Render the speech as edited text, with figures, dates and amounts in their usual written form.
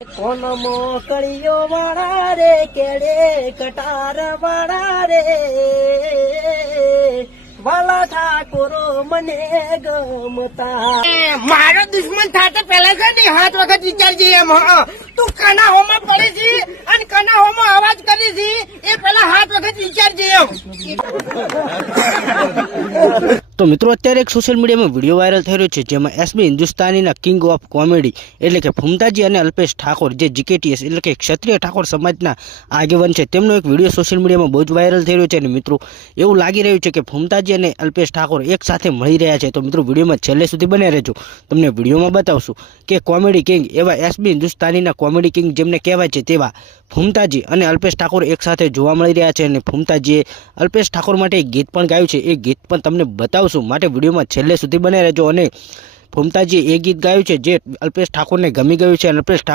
કોન મોકળીઓ વાળા રે કેડે કટાર વાળા રે વાલા ઠાકોરો મને ગમતા મારો દુશ્મન થાતે પેલા છે ને 7 વખત વિચારજે એમ તું કના હોમાં પડે છે અને કના હોમાં અવાજ કરે છે એ પેલા 7 વખત વિચારજે એમ. તો મિત્રો અત્યારે એક સોશિયલ મીડિયામાં વિડીયો વાયરલ થઈ રહ્યો છે જેમાં એસબી હિન્દુસ્તાનીના કિંગ ઓફ કોમેડી એટલે કે ફુમતાજી અને અલ્પેશ ઠાકોર જે જીકેટીએસ એટલે કે ક્ષત્રિય ઠાકોર સમાજના આગેવાન છે તેમનો એક વિડીયો સોશિયલ મીડિયામાં બહુ જ વાયરલ થઈ રહ્યો છે અને મિત્રો એવું લાગી રહ્યું છે કે ફુમતાજી અને અલ્પેશ ઠાકોર એક સાથે મળી રહ્યા છે. તો મિત્રો વિડીયોમાં છેલ્લે સુધી બને રહેજો, તમને વિડીયોમાં બતાવશું કે કોમેડી કિંગ એવા એસબી હિન્દુસ્તાનીના કોમેડી કિંગ જેમને કહેવાય છે તેવા ફુમતાજી અને અલ્પેશ ઠાકોર એક સાથે જોવા મળી રહ્યા છે અને ફુમતાજીએ અલ્પેશ ઠાકોર માટે એક ગીત પણ ગાયું છે, એ ગીત પણ તમને બતાવશું, માટે વિડીયોમાં છેલ્લે સુધી બને રહેજો. અને ફુમતાજીએ એ ગીત ગાયું છે જે અલ્પેશ ઠાકોરને ગમી ગયું છે અને અલ્પેશ ઠાકોર